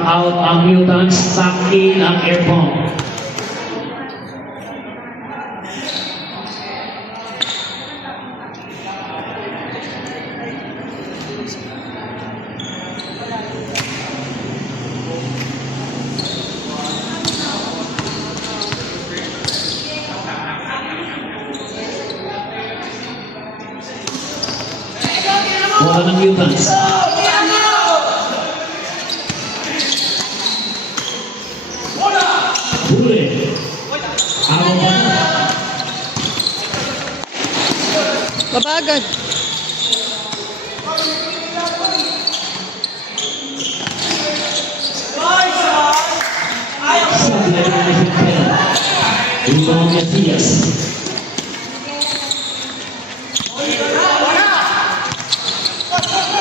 Tap out ang Mutants, tap in ang Air Pump. Bola ng Mutants. Huli. Araw pa na. Babagad. Sablay na ni Fintela. Ibang Matias.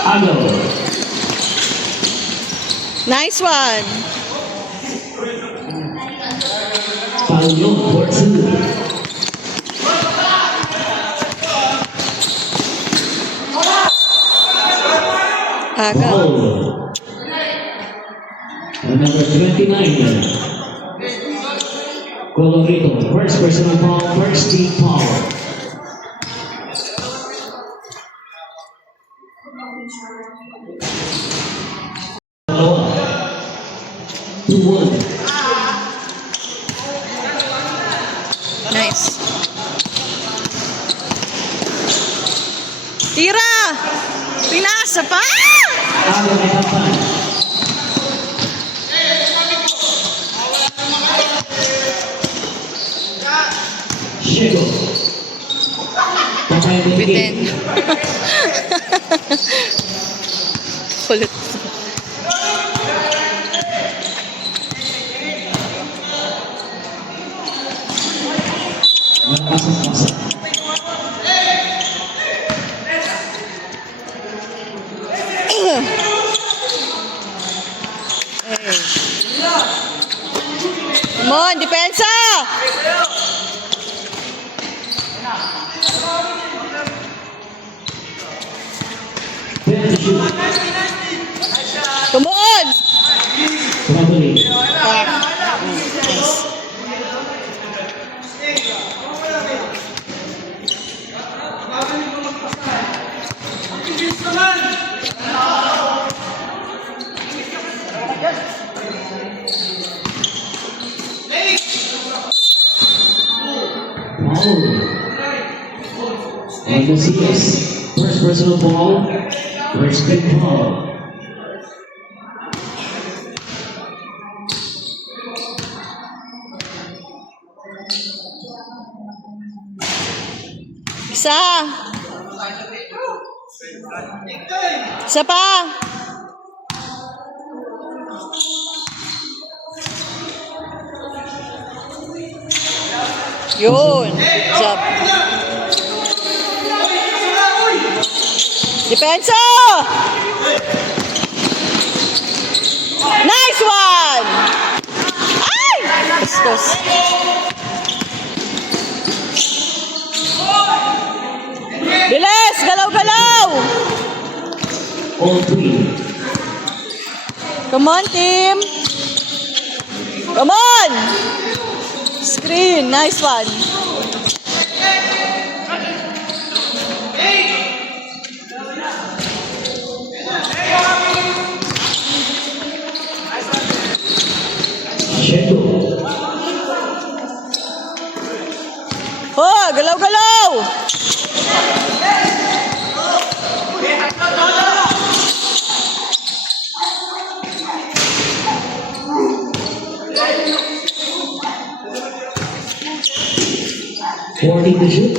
Alo. Nice one. Paulo for two. Aga. Foul. And number 29. Colorito, first personal foul, first team foul. Dalawa. 2-1. Nice. Tira! Pinasa pa! Aga may kapan. Shego. Patay ng Bitin. game. Kulit. Napasok-pasok. Come on, depensa! Pwede shoot. Come on! Probably. Nice. Foul. And Masias. First personal foul, first big foul. Isa. Isa pa. Yun. Good job. Depensa! Nice one! Ay! Bastos. Bilis! Galaw-galaw! All three. Come on, team! Come on! Screen. Nice one. Shego. Oh, galaw-galaw! Forty to shoot.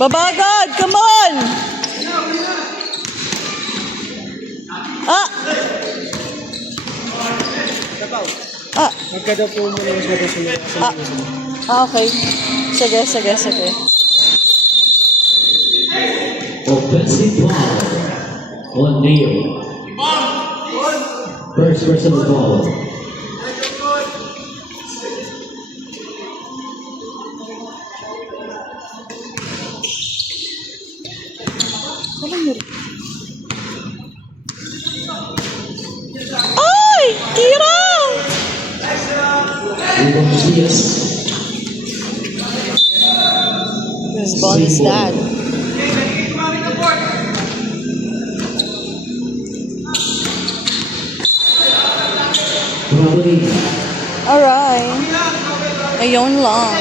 Babagad! Come on! Ah! Ah! Magkada po muna yung susunod. Okay. Sige, sige, sige. Offensive foul on Neil. First personal foul. Ay! Tira! Ruben Macias. Whose ball is that? Bravo. Alright. Ayun lang.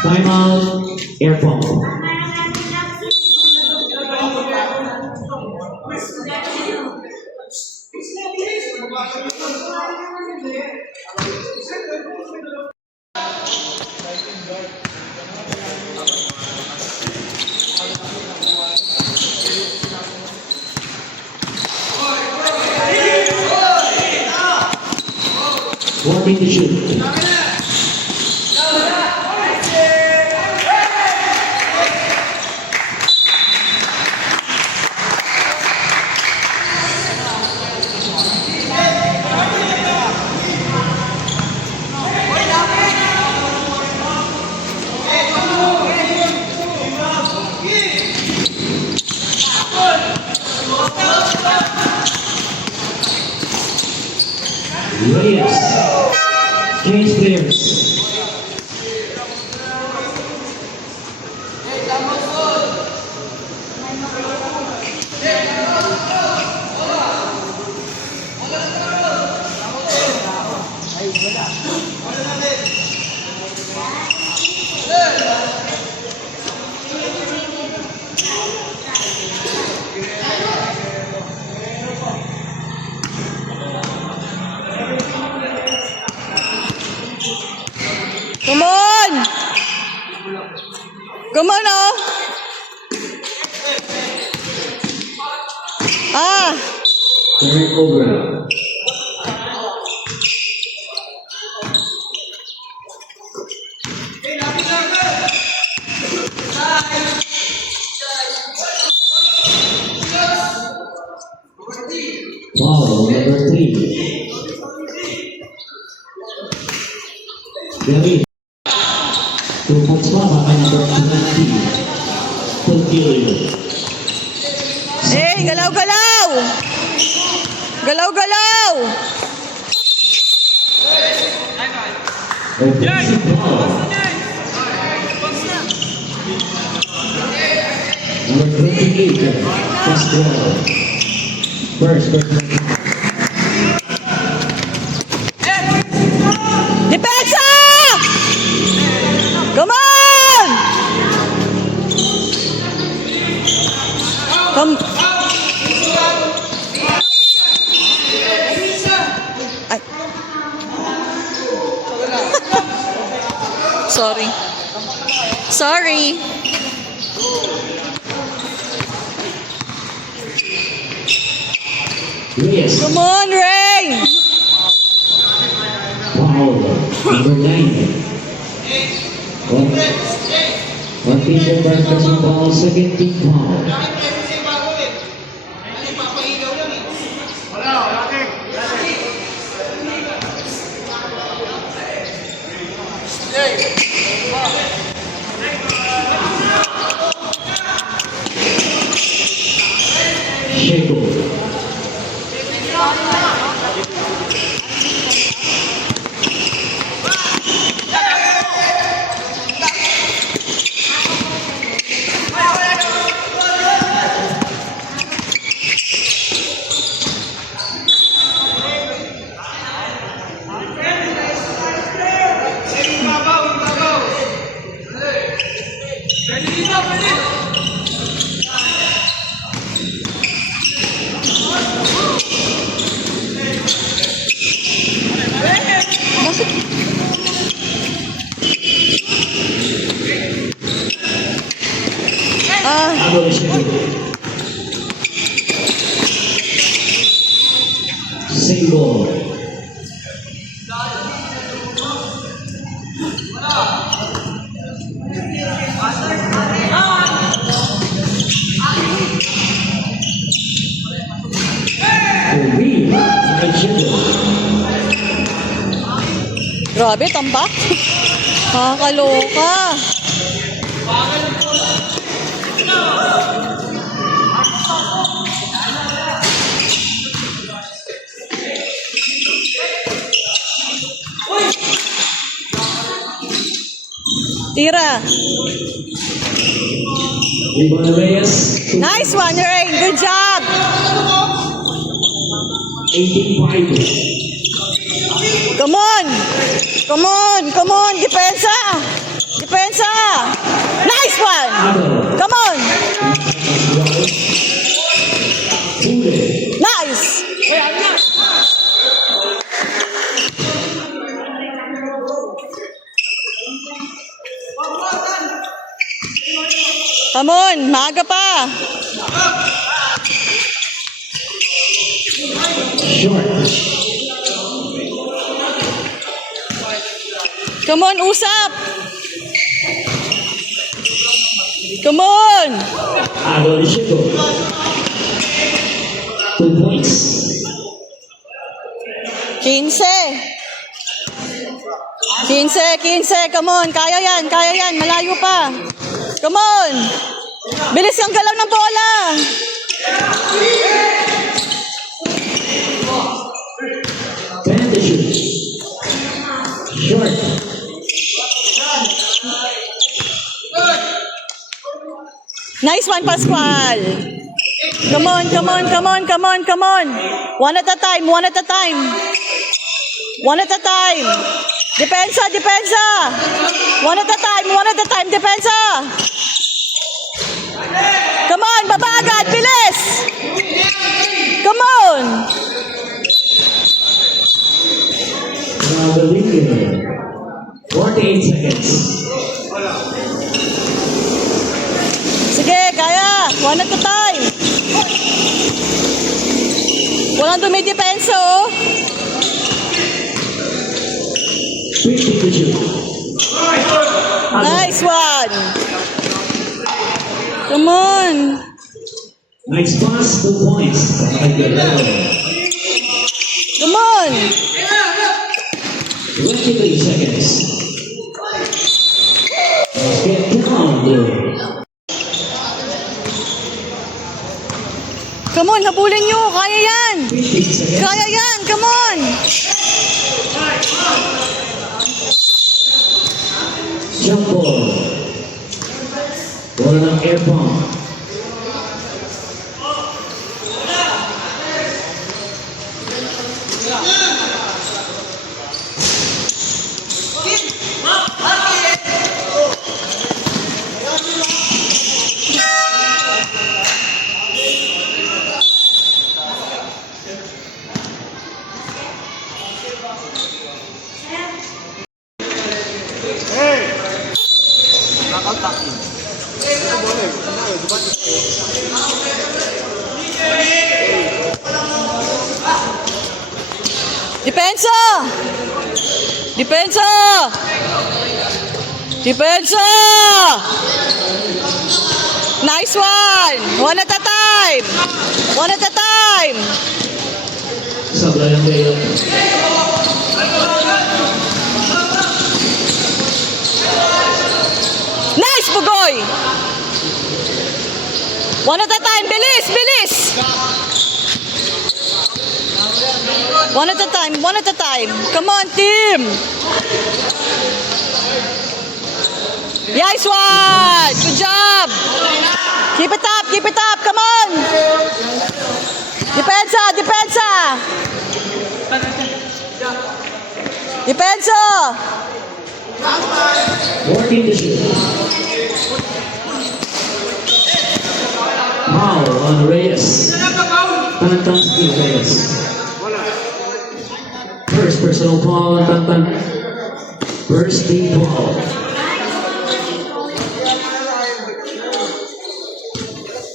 Timeout. Air pump. Wanting to shoot. Reyes. Change players. Come on! Come on, oh! Ah! Turn over. Foul number 3. David. 2 points pa, maka number 20. Pagkilyo. Eh, galaw-galaw! Galaw-galaw! Offensive foul. Number 28, Pascual. First. Depensa! Come on! Come. Ay. Sorry. Sorry. Reyes. Come on, Ray! Foul. Number 9. One team personal foul, second team foul. Sheko. Ah, Single. Grabe, tambak. Nakakaloka. Tira. Ivana Reyes, Nice one, Rain. Good job. 18-5. Come on. Come on. Come on. Depensa. Depensa. Nice one. Ado, Come on. Hule, Nice. Come on. Maaga pa. Short, Come on, usap. Come on. Ado Lishigo. 2 points. 15. 15. Come on. Kaya yan. Malayo pa. Come on. Bilis yung galaw ng bola. 10 to shoot. Short, Nice one, Pascual. Come on. One at a time. One at a time. Depensa. One at a time. Depensa. Come on, baba agad. Bilis. Come on. now the leader. 48 seconds. Sige, kaya. One at a time. Walang dumidepensa, oh. 50 to shoot. Nice one. Come on. Nice pass, 2 points. Come on. 23 seconds. Let's get down there. Come on, habulin nyo. Kaya yan. 15 seconds. Kaya yan. Come on. Jump ball. Bola ng air pump. Depensa. Nice one. One at a time. Sablay ng Bale. Nice, Bugoy. One at a time. Bilis. One at a time. Come on, team. Nice one. Good job. Keep it up. Come on. Depensa. 14 to shoot. Foul on Reyes. Tantan Steve Reyes. First personal foul on Tantan. First team foul.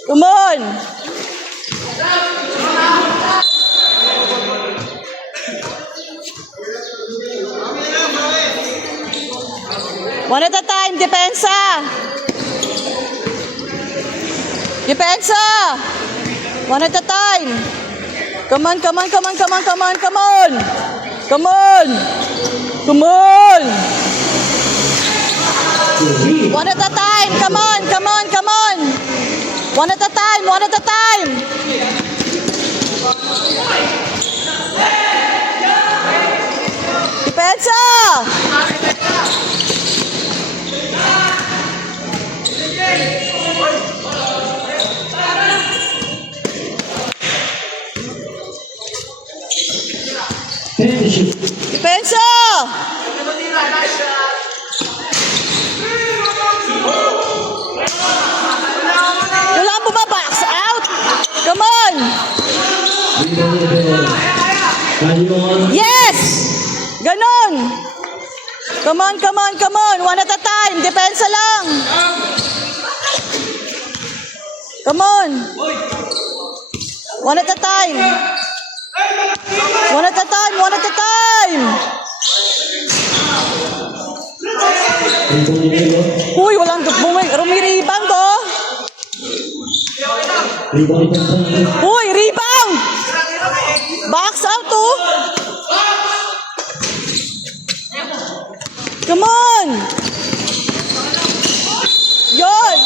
Come on. One at a time, Depensa. One at a time. Come on. Come on! Repeat. One at a time. Come on, come on, come on. One at a time, one at a time. Depensa! Ten to shoot. Depensa! Walang bumabaks. Out! Come on! Rebound Rebel. Tayon. Yes! Ganon! Come on, come on, come on. One at a time. Depensa lang. Come on. One at a time. One at a time, one at a time. Rebound Rebel. Uy, walang rumiribang ko. Rebound Rebel. Uy, rebound! Box out to. Come on! Yun!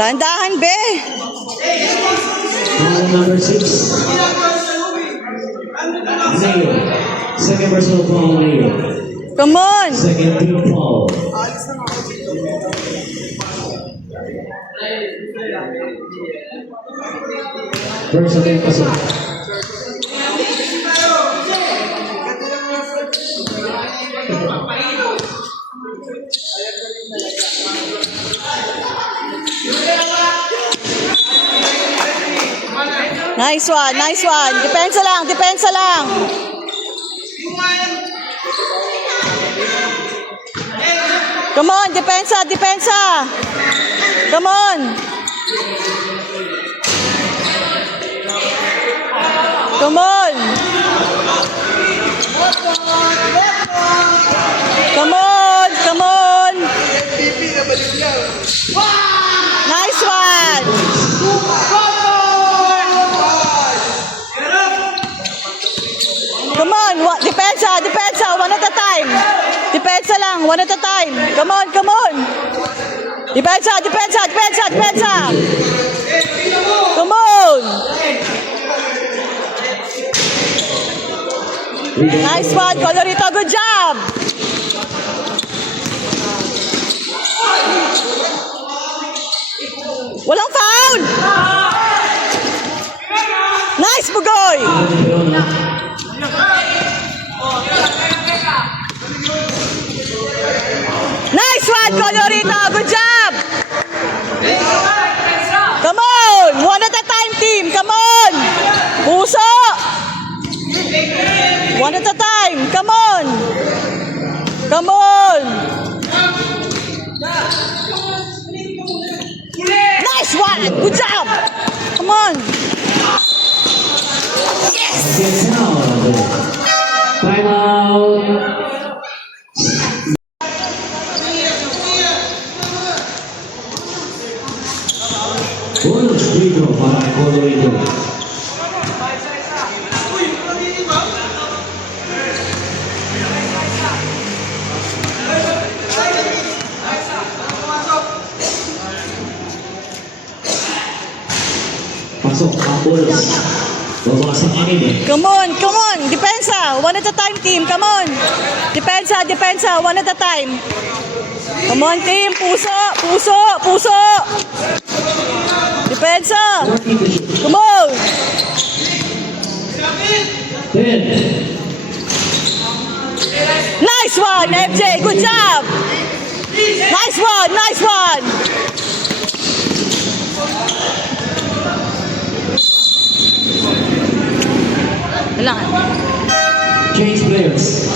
Dahan-dahan, be. Foul number 6. Nail. Second personal foul, Nail. Come on! Second team foul. First attempt pasok. Nice one, nice one. Depensa lang, depensa lang. Come on, depensa, depensa. Come on. Come on. Come on, come on. Nice one. Come on, depensa, depensa, one at a time. Depensa lang, one at a time. Come on, come on. Depensa, depensa, depensa, depensa. Come on. Nice one, Colorito, good job. Walang foul. Nice, Bugoy. Nice one, Colorito. Good job. Come on. One at a time, team. Come on. Puso. One at a time. Come on. Come on. Nice one. Good job. Come on. Gets out. Timeout. Bonus free throw para Colorado. Pasok ang Bulls. Babasang anin eh. Come on, come on. Depensa. One at a time, team. Come on. Depensa, depensa. One at a time. Come on, team. Puso, puso, puso. Depensa. 14 to shoot. Come on. 10. Nice one, FJ. Good job. Nice one, nice one. Wala ka. Change players.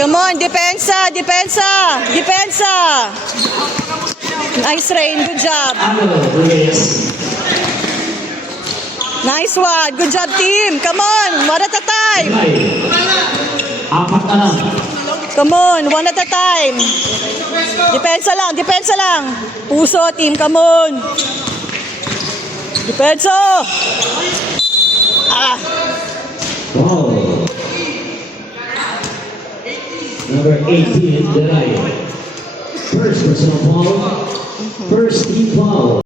Come on, depensa, depensa, depensa. Nice, Rain. Good job. Angelo Reyes. Nice one. Good job, team. Come on, one at a time. Ay. Apat na lang. Come on, one at a time. Depensa lang, depensa lang. Puso, team, come on. Depensa. Ah, Foul. Number 18, Delay. First personal foul. First team foul.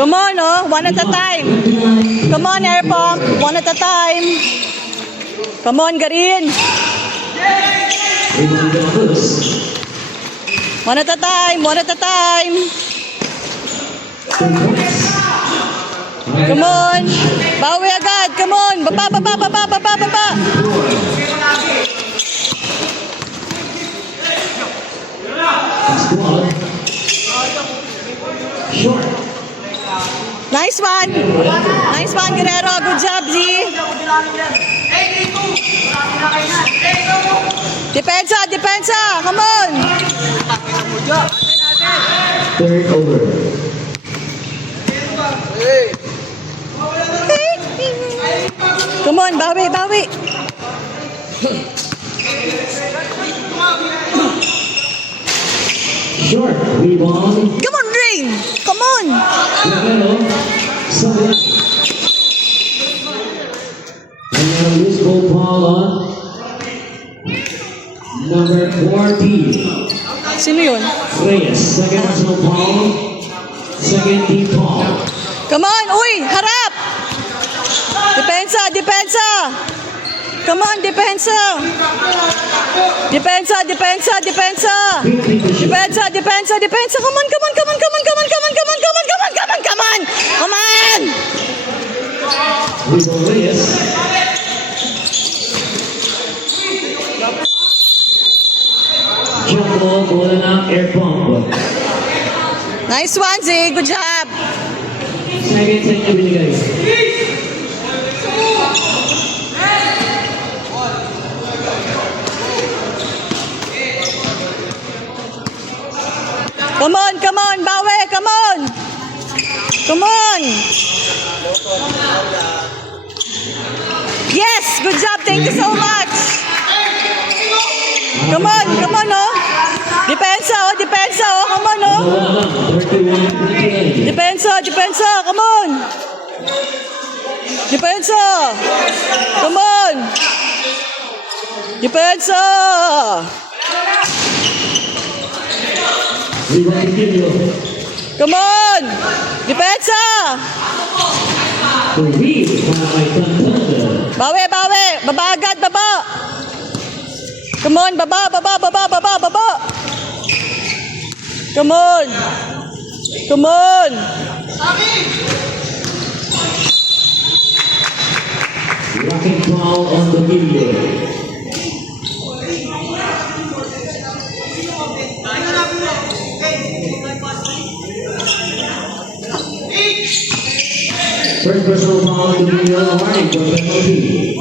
come on, oh, one at a time. Come on, air pump, one at a time. Come on, Garin. Rebound Delacruz. One at a time, one at a time. 2 points. Come on. Bawi agad, come on. Baba, baba, baba, baba, baba. Squad. Short. Nice one. Nice one, Guerrero. Good job, Z. Depensa, depensa. Come on. Third over. Come on, bawi, bawi. Short. Rebound. Come on, Rain. Come on. Guerrero. Sabay. And now loose ball foul on number 14. Sino yun? Reyes. Second personal foul. Second team foul. Come on, uy, harap. Depensa, depensa. Come on, depensa. Depensa, depensa, depensa. 15 to shoot. Depensa, depensa, depensa. Come on, come on, come on, come on, come on, come on, come on, come on, come on, come on, come on. Come on. Rebound Reyes. Jump ball. Bola na. Air pump. Nice one, Z. Good job. Second sa inyo binigay. Come on, bawi, come on. Come on. Yes, good job. Thank you so much. Come on, oh. Depensa, oh, depensa, oh. Come on, oh. Bola na lang. 31-29. Depensa, depensa, come on. Depensa. Come on. Depensa. Rebound Quintillo. Come on. Depensa. The lead para kay Tantan. Bawi, bawi. Baba agad, baba. Come on, baba, baba, baba, baba, baba. Come on. Come on. Rocking foul on the video. First personal foul on the video. Warning for penalty.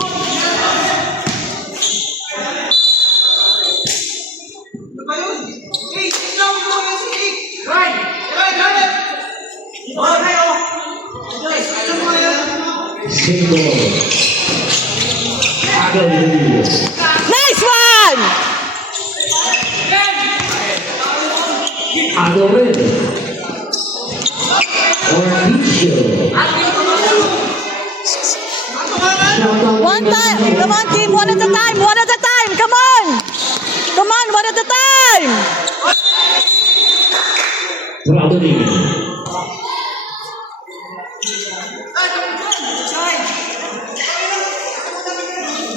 Single. Agad. Nice one. Adorin. Orticio. One time. Come on, team. One at a time. One at a time. Come on. Come on, one at a time. Adorin.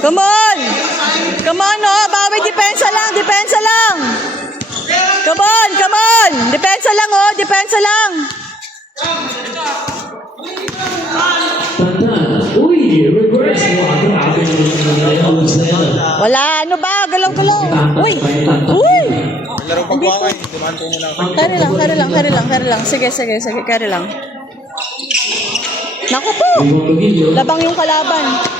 Come on. Come on, oh. Bawi, depensa lang. Depensa lang. Come on, come on. Depensa lang, oh. Depensa lang. Tantan. Uy, reverse. Grabe naman na yan. Wala. Ano ba? Galaw-galaw. Uy. Uy. Laro pagwakay, dumanto mo lang. Carry lang, carry lang, carry lang, carry lang. Sige, sige, sige, carry lang. Naku po. Rebound Quintillo. Labang yung kalaban.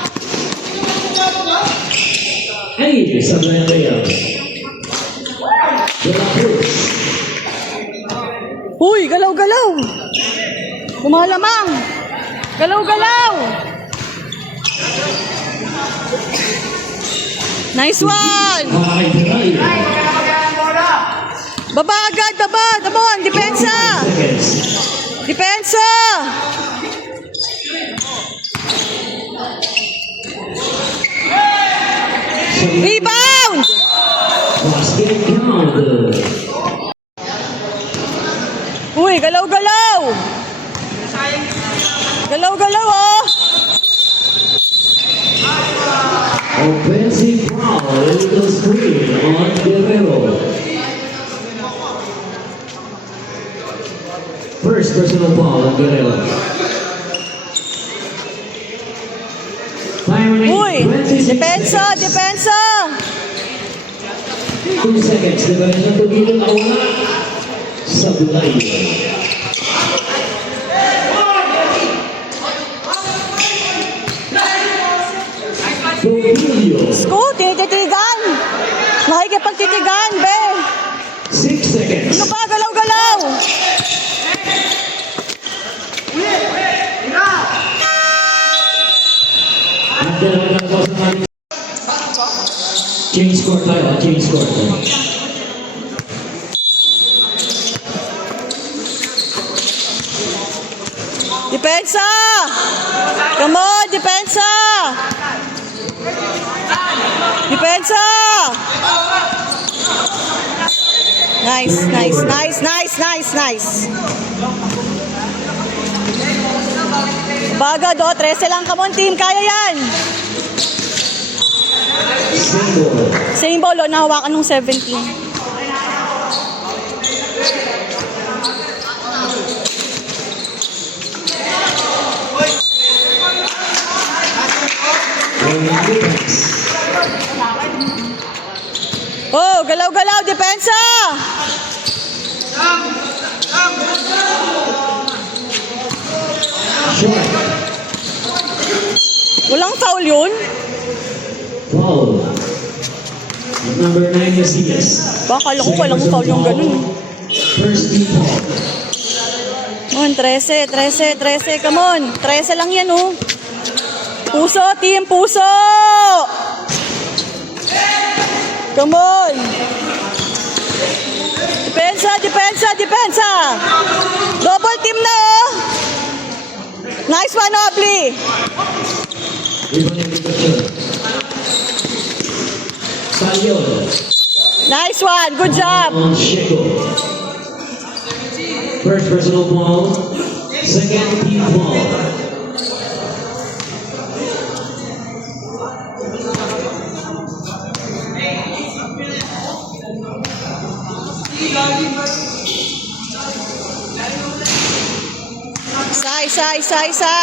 Ay, sabi na kayo. De La Cruz. Uy, galaw-galaw. Lumalamang. Galaw-galaw. Nice one. Ay, Derayo. Baba agad, baba. Damon, depensa. Seconds. Depensa. Rebound. Basket count. Uy, galaw-galaw. Galaw-galaw, oh. Offensive foul in the screen on Guerrero. First personal foul on Guerrero. Time Uy, remaining 26 depensa, seconds. depensa. 2 seconds. Depensa tumigil ako na sa bulay. Pomilio. Ko, tinititigan. Nakikipagtitigan, be. 6 seconds. Ano ba, galaw-galaw? At dalawa na po sa kanya. Change score tayo, change score. Depensa. Come on, depensa. Depensa. Nice, nice, nice, nice, nice, nice. Bagad, oh, 13 lang. Come on, team. Kaya yan. Single. Same ball, oh, nahawakan ng 17. Oh, galaw-galaw, depensa. Short. Walang foul yun. Foul. Number 9 is Diaz. Baka ko walang foul yung ganun. First team foul. Come on, 13, 13, 13. Come on, 13 lang yan, oh. Puso, team, puso! Come on! Depensa, depensa, depensa! Double team na, oh! Nice one, Obli! Rebound and protection. Salyon. Nice one, good job! On Sheko. First personal foul. Second team foul. Isa.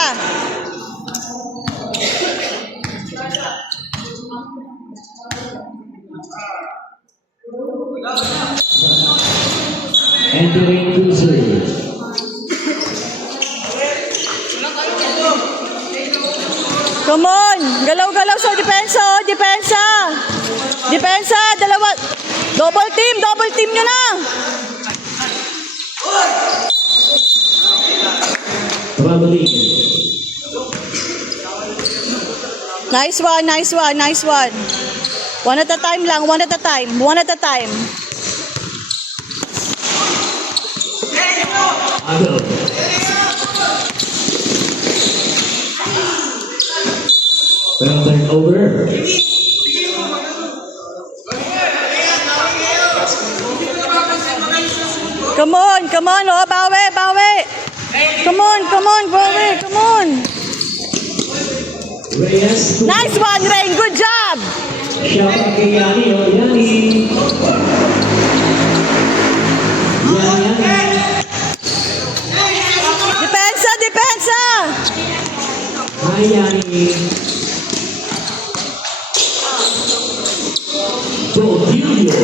Entering cruiser. Come on! Galaw-galaw sa depensa, oh! Depensa! Depensa, dalawa! Double team nyo na! Traveling. Nice one, nice one, nice one. One at a time lang, one at a time, one at a time. Adel. Well, turnover. Come on, oh, bawi. Come on, bawi, come on. Reyes. Nice one, Rain, good job. Siya pa kay Yani. O, Yani. Yani. Depensa! Hi, Yani. Rodilio.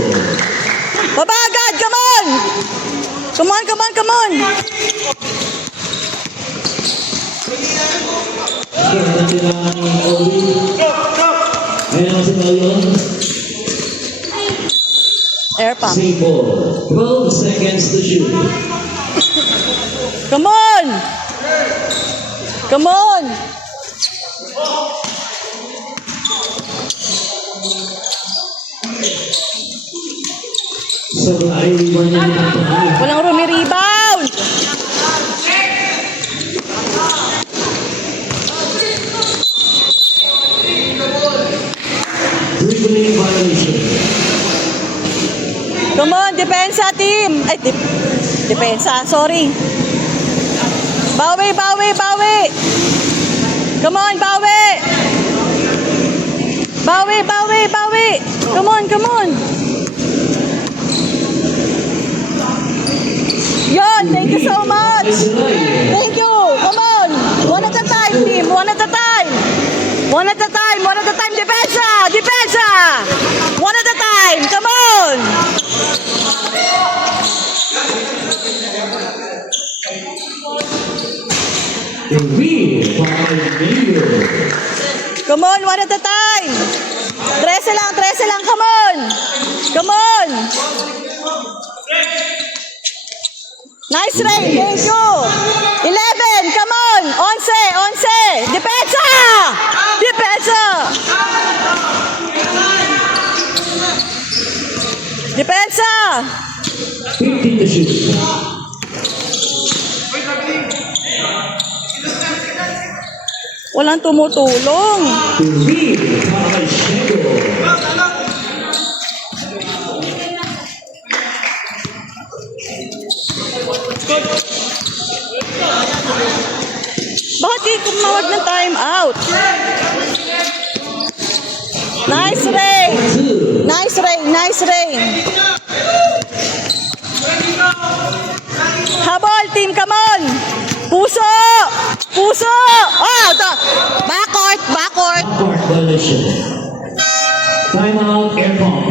Baba agad, come on! Come on! Ganda nila ni Owi. Ayun ang si Malyon. air pump. Same ball. 12 seconds to shoot. Come on! Come on! So, ay rebound niya ng tayo. Walang rumi-rebound! Dribbling violation. Come on, depensa team! Ay, depensa, sorry. Bawi, bawi, bawi! Come on, bawi! Bawi, bawi, bawi! Come on, come on! Yon, thank you so much! Thank you! Come on! One at a time, team! One at a time! One at a time! One at a time! Depensa! Depensa! One at a time! Come on! The wheel by Mayor. Come on, one at a time! 13 lang, come on! Come on! Nice rain, thank you! 11, come on! 11! Depensa! Depensa! Depensa! 15 to shoot. Walang tumutulong. The wheel by Shego. Bakit di kumawag ng time out? Nice rain! 2. Nice rain, nice rain. Habol, team, come on! Puso! Puso! Oh, backcourt, backcourt. Court violation. Timeout, air pump.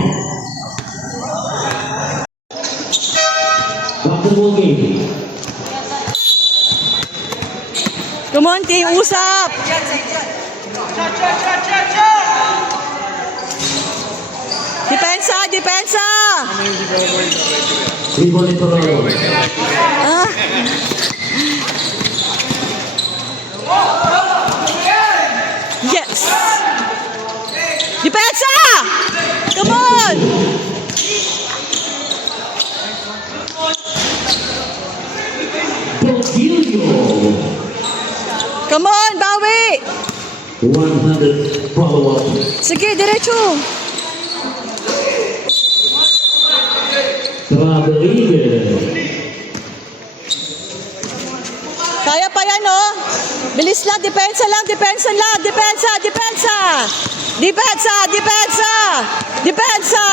Back to ball game. Come on, team, usap! Depensa, depensa! Rebound ito Toronto. Ah. Yes! Depensa! Come on! Portillo. Come on, bawi! 100 follow-up. Sige, diretso. Traveling. Kaya pa yan, oh. Bilis lang, depensa lang, depensa lang, depensa, depensa. Depensa, depensa, depensa.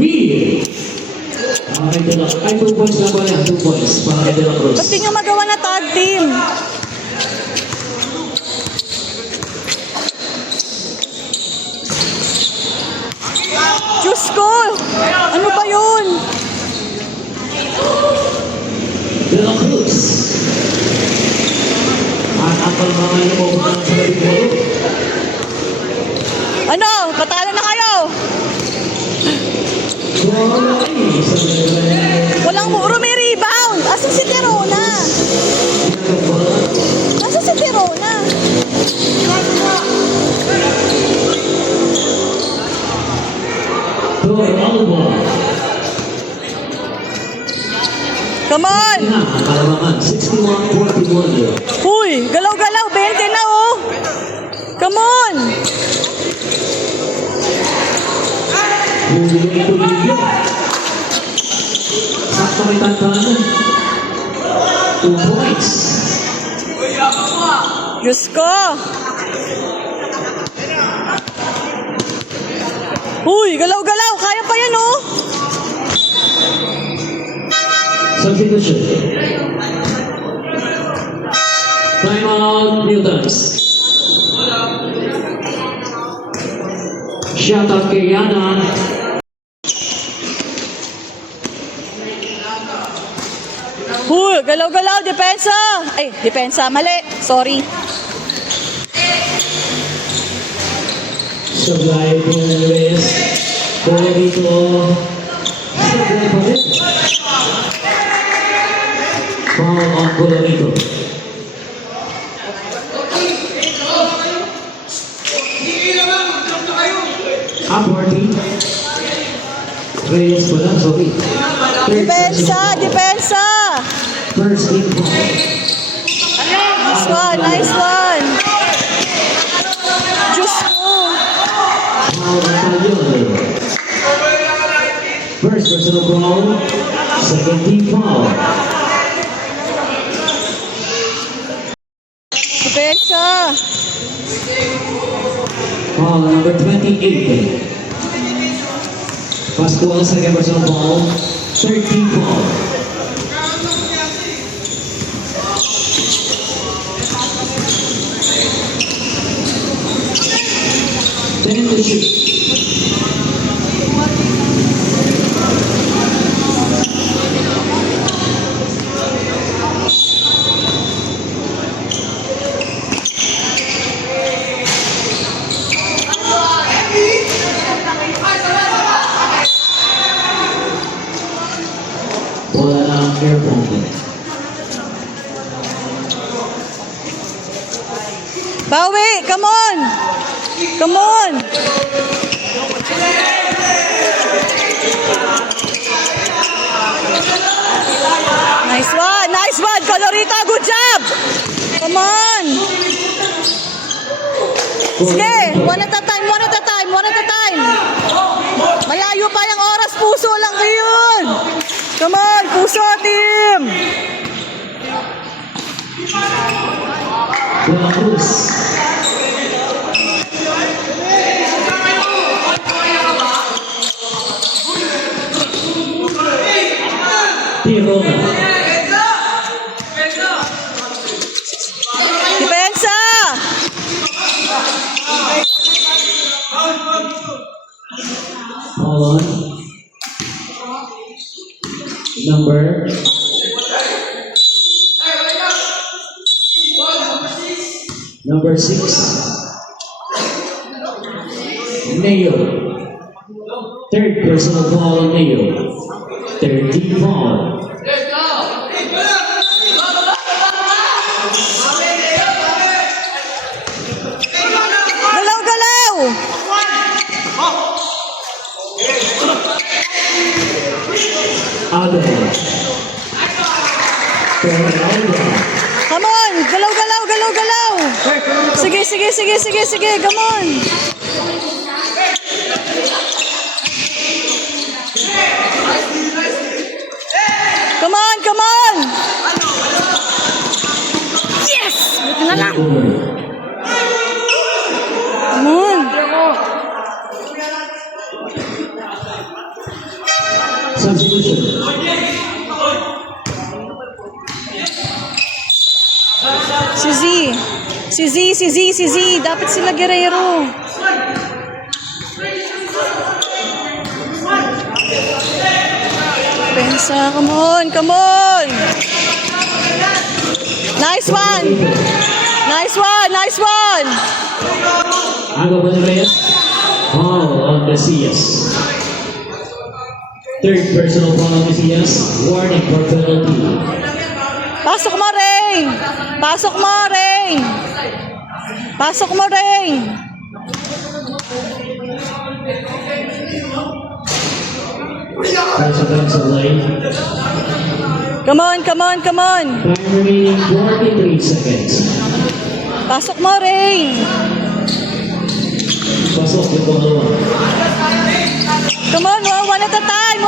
Real. Ay, 2 points na pala. 2 points. Para kay De La Cruz. Ba't di nyo magawa na tag team? Diyos ko! Ano ba yun? De La Cruz. At ang palmangan niyo mo ang sarili mo. Ano? Patalo na kayo? Walang rumi-rebound. Asa si Tirona? Asa si Tirona? Come on! Kalamangan, 61-41. Uy, galaw-galaw, 20 na oh. Come on! Sakto may tantanan. 2 points. Diyos ko! Uy, galaw-galaw, kaya pa yan oh. Substitution. Timeout, Newtons. Shot out kay Yana. Uy, galaw-galaw, depensa. Ay, depensa, mali. Sorry. Sablay po ng Reyes. Bola dito. Sablay pa rin. Foul on bola dito. Upwardly. Reyes pala, sorry. Third Depensa, personal foul. depensa. First team foul. Nice one, nice one. Diyos ko. Foul on Talyón. First personal foul. Second team foul. Depensa. Foul number 28. Pasko ang second personal foul. Third team foul. Then to shoot. Wala na ang air pump. Bawi, come on. Come on. Nice one, Colorita, good job. Come on. Sige, one at a time, one at a time, one at a time. Malayo pa yung oras, puso lang yun. Come on, puso team. De La Cruz. Tirona. Depensa. Hold on. Number. Number 6. Mayo. Third personal foul on Mayo. Third team foul. Galaw-galaw. Aldo. Aldo. Come on, galaw-galaw, galaw-galaw. Sige, come on. Come on. Yes! Buti na lang. Come on. Substitution. Si Z. Dapat sila Guerrero. Pensa, come on. Nice one. Aga Reyes. Foul on Casillas. Third personal foul on Casillas. Warning for penalty. Pasok mo, Rain. Pasok lang sa line. Come on. Time remaining 43 seconds. Pasok mo, Rain. Pasok yung pangalawa. Come on, one at a time.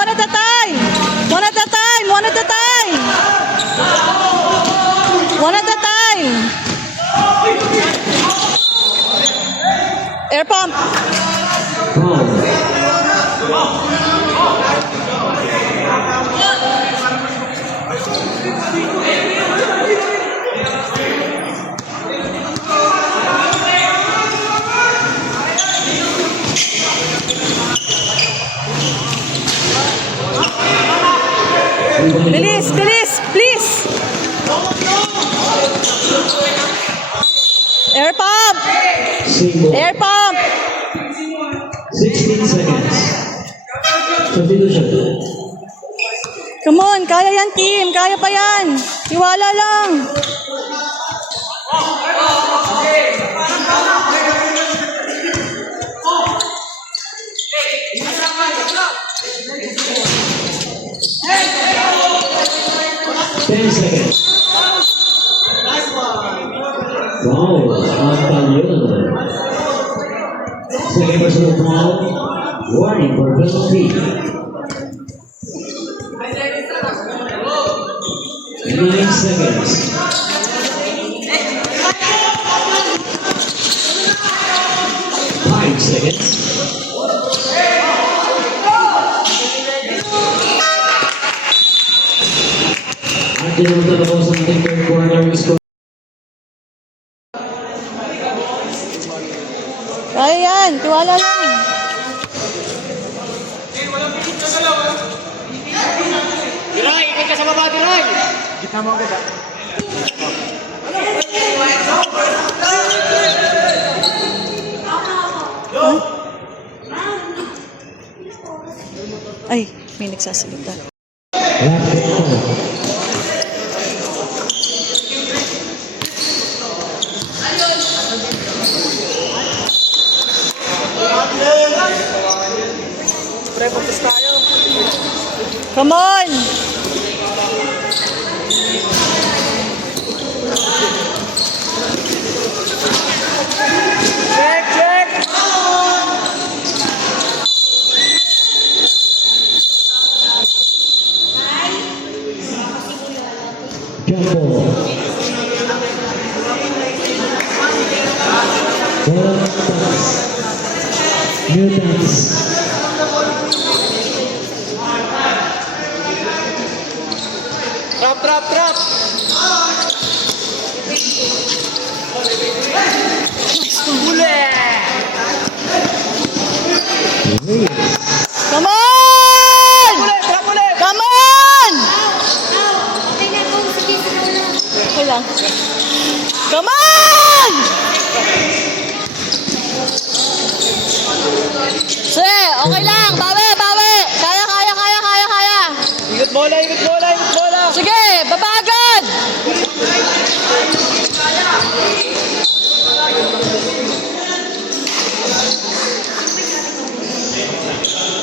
Air pump. Foul. Bilis, please. Air pump. Single. Air pump. 16 seconds. Substitution. Come on, kaya yan team. Kaya pa yan. Tiwala lang. Ten seconds. Foul on Talyona. Second personal foul. Warning for penalty. 9 seconds. 5 seconds. At yun ang tatapos ang ating third quarter score. Kaya yan. Tiwala lang. Diray, ikot ka sa baba, Diray! Gitna mo agad, Ay, may nagsasalita. Last quarter. Pre, puntos tayo. Come on! Check, check! Jump ball. Newtons. Trap, trap, trap! Come on! Trap ulit! Come on! Okay lang. Come on! Sige, okay lang. Bawi, bawi. Kaya, kaya, kaya, kaya, kaya. Ikot bola, ikot bola, ikot bola! Sige, baba agad.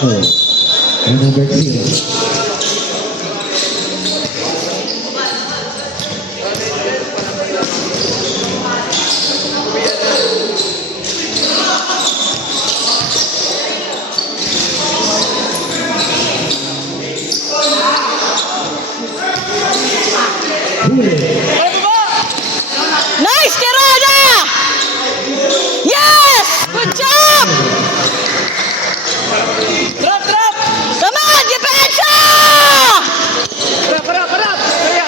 Oh, and number 2. Nice, Tirana! Yes! Good job! Trap, trap! Come on, depensa! Trap, trap, trap! Kaya!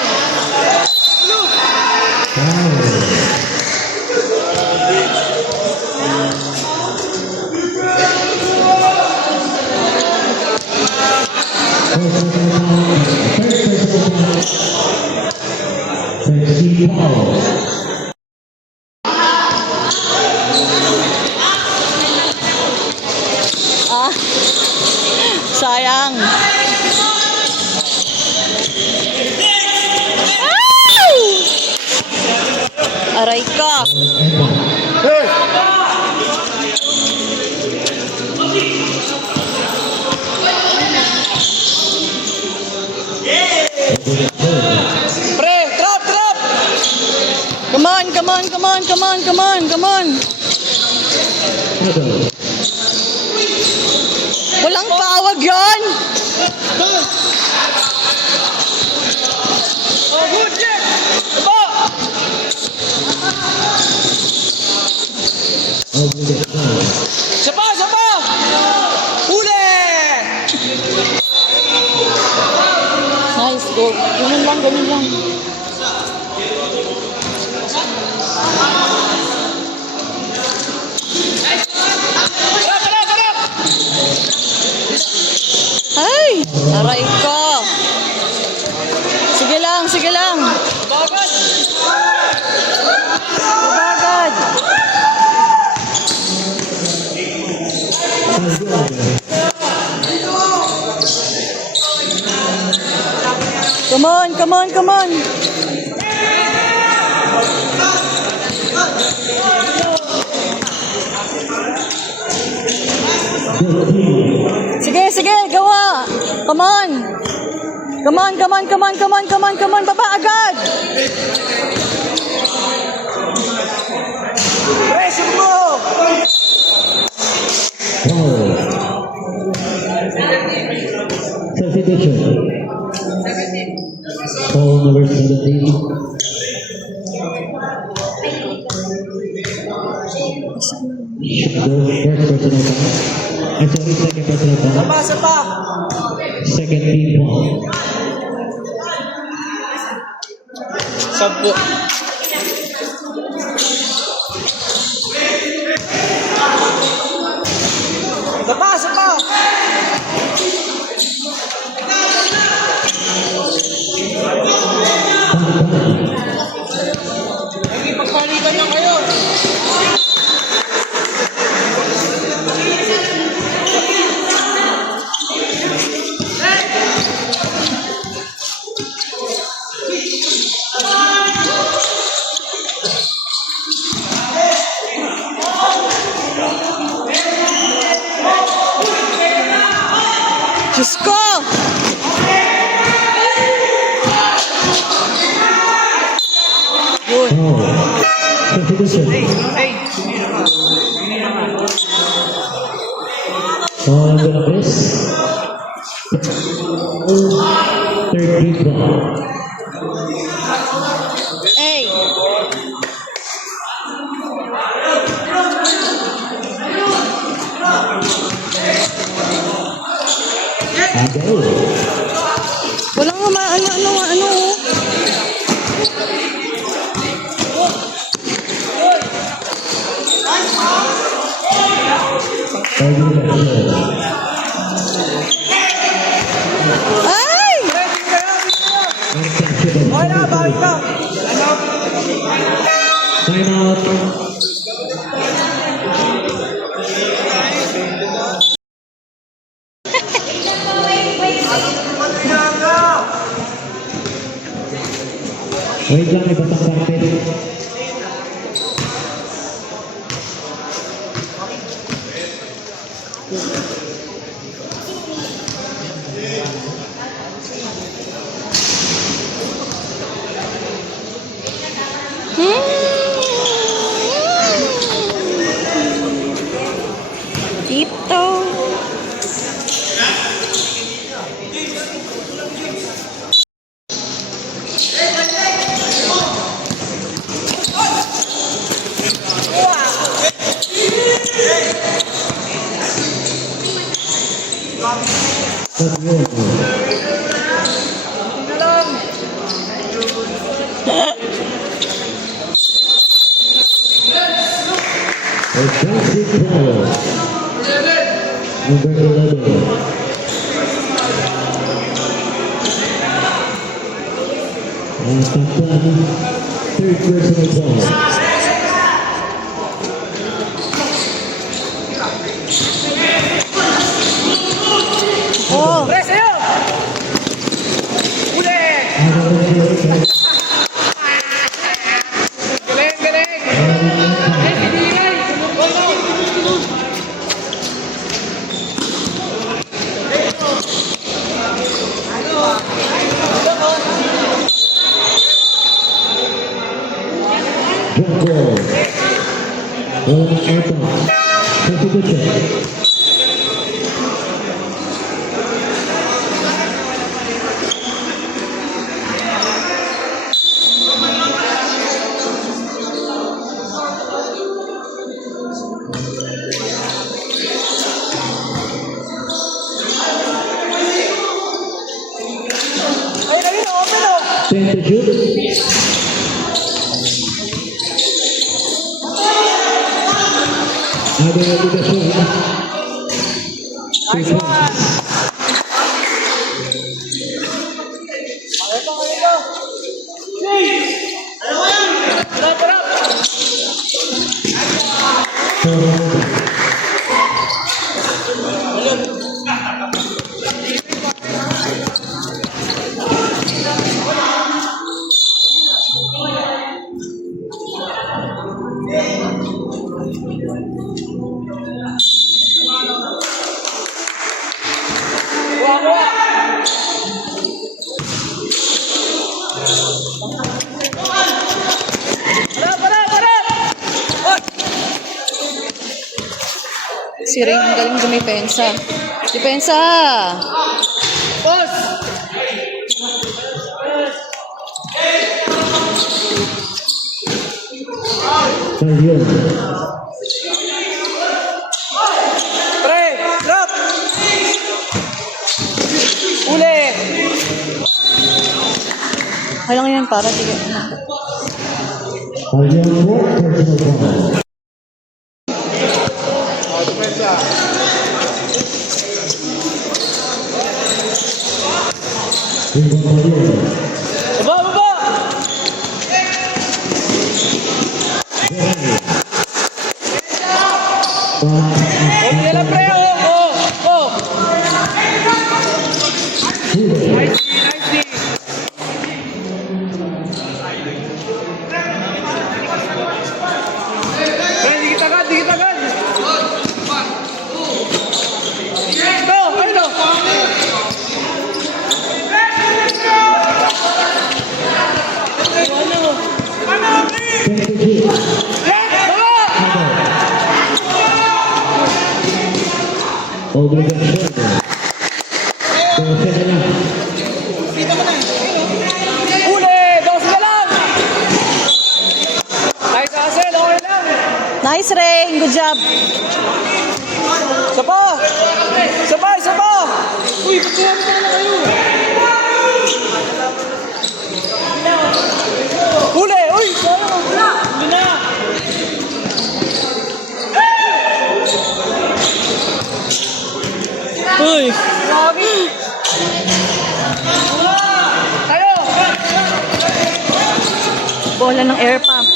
Ah, sayang. Ay! Aray ka. Pre, trap, trap! Come on, come on, come on, come on, come on, come on. Walang pawag yon. Oh, good check! Aba! Sapa, sapa! Uli! Nice, go. Ganun lang, ganun lang. Trap, trap, trap! Ay, aray ko. Sige lang, sige lang. Bagat! Babagad. Come on, come on, come on. Sige, sige, gawa. Come on. Come on, come on, come on, come on, come on, come on. Baba agad. Pressure mo! Substitution. Foul number 17. First personal foul. I'm sorry, second personal foul. Pasa pa! Second team foul. Sampo. Pasa pa! Pagpalitan na kayo! Diyos ko. Yun. Substitution. Foul number of this. Third team foul. Hey. Agaw. Walang ano. Ay! Wala, bawit ka! Time out. Wait lang, iba pang carpet. Dito. Offensive foul. Number 11. Takpan, third personal foul. Oh. Press, ayun! Ulit! Galing, galing! Jump ball. Walang airport. Substitution. Ayun, open o! 10 to shoot. Ada obligation. Nice one! Si Ray, ang galing dumipensa. Depensa! Boss! Ayun. Pre! Drop! Uli! Kailangan yan para tigil. Ayun po, personal foul. Rebound Ayun. Baba! Baba! Okay lang pre! Oh! Nice D! Pre, dikit agad! Ito! Ayun o! Obligasyon. Dosa na lang. Uli! 12 na lang! Nice hustle! Okay lang! Nice, Ray. Good job. Isa pa! Uy, pagkawan na kayo! Uli! Uy! Hindi na! Uy. Grabe! Tayo! Bola ng air pump.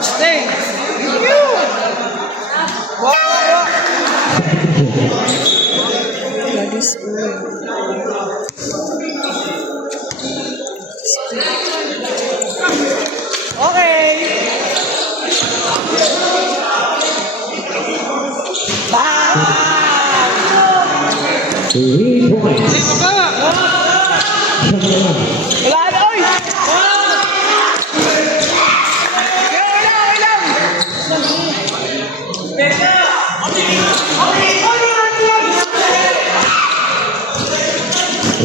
Stay! That is good. Okay! Bang! 3 points. Wala na! Uy! Okay lang!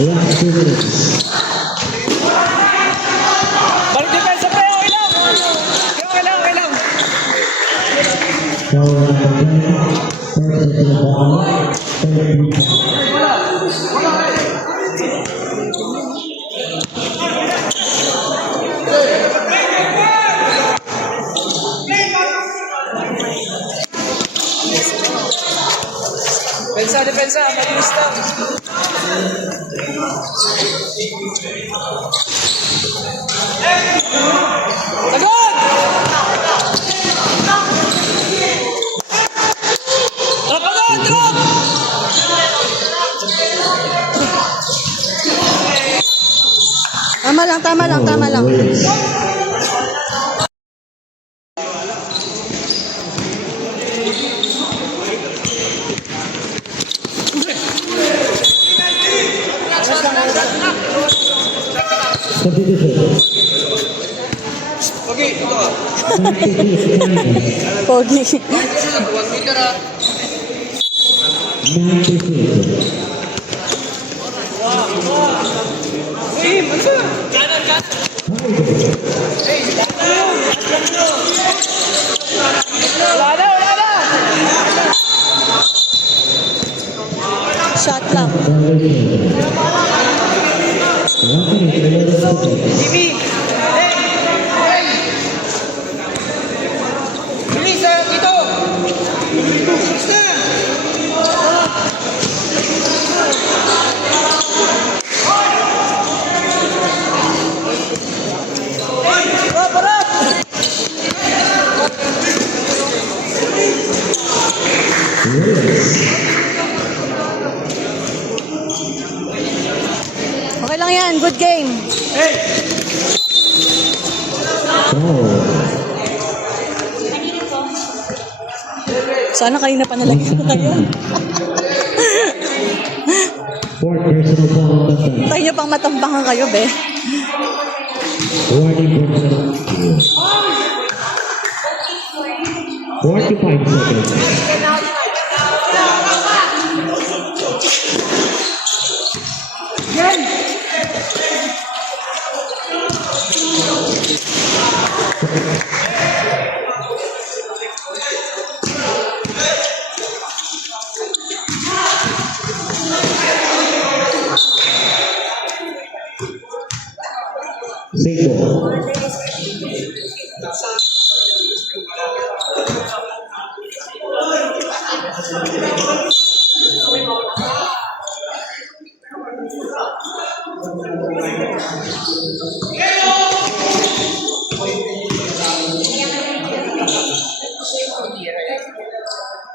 Last 2 minutes. Balik depensa pre! Okay lang! Okay lang! Foul number 10. Personal foul. 33 points. Depensa! Mabilis lang! Sagad! Drop agad! Drop! Tama lang. Substitution. Okay, ito ka. Pogi. 96. Uy, mansa! Wala na! Shot lang. Jimmy! Jimmy, dito! Okay lang yan. Good game. Sana kanina pa nalagyan ko kayo. Fourth personal foul on the side. Tayo nyo pang matambangan kayo, be. Warning personal foul. 45 seconds. Save ball.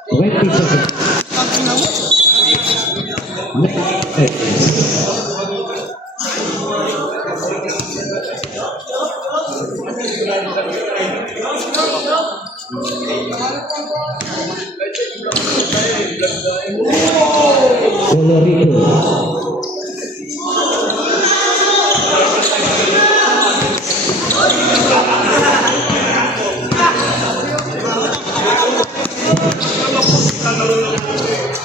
Twenty seconds. Colorado.